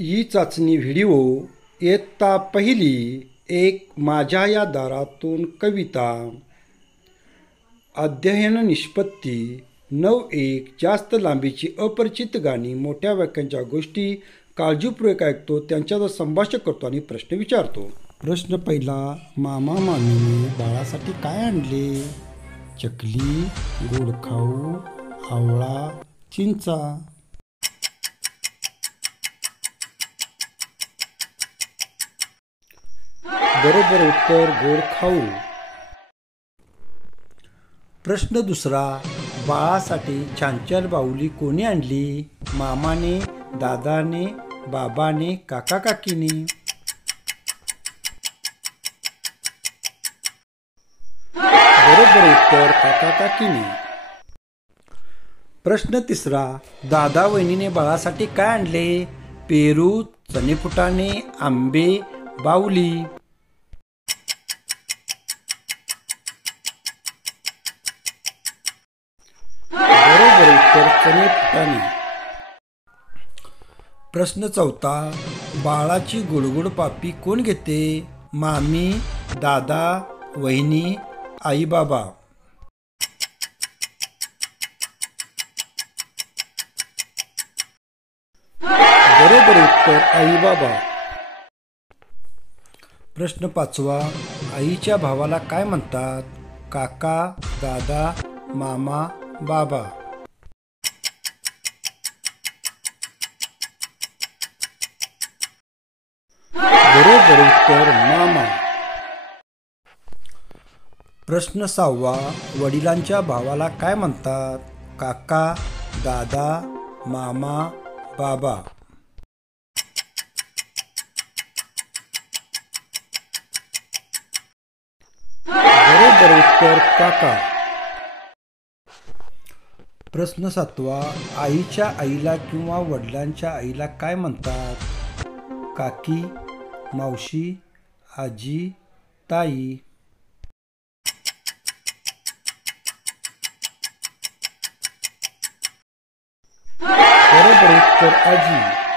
ही चाचणी व्हिडिओ इयत्ता पहिली एक माझ्या या दारातून कविता अध्ययन निष्पत्ती 9.1 जास्त लांबीची अपरिचित गाणी मोठ्या वाक्यांच्या गोष्टी काळजीपूर्वक ऐकतो, त्यांच्यावर संभाषण करतो आणि प्रश्न विचारतो. प्रश्न पहिला, मामा मामीने बाळासाठी काय आणले? चकली, गोड खाऊ, आवळा, चिंचा. बरोबर उत्तर गोड खाऊ. प्रश्न दुसरा, बाळासाठी छान छान बाहुली कोणी आणली? मामाने, दादाने, बाबाने, काका काकीने. बरोबर उत्तर काका काकीने. प्रश्न तिसरा, दादा वहिनीने बाळासाठी काय आणले? पेरू, चणे फुटाणे, आंबे, बाहुली. बरोबर उत्तर चणे फुटाणे. प्रश्न चौथा, बाळाची गुडगुड पापी कोण घेते? मामी, दादा, वहिनी, आई बाबा. बरोबर उत्तर आई बाबा. प्रश्न पाचवा, आईच्या भावाला काय म्हणतात? काका, दादा, मामा, बाबा. बरोबर उत्तर मामा. प्रश्न सहावा, वडिलांच्या भावाला काय म्हणतात? काका, दादा, मामा, बाबा. बरोबर उत्तर काका. प्रश्न सातवा, आईच्या आईला किंवा वडिलांच्या आईला काय म्हणतात? काकी, मावशी, आजी, ताई. बरोबर उत्तर आजी.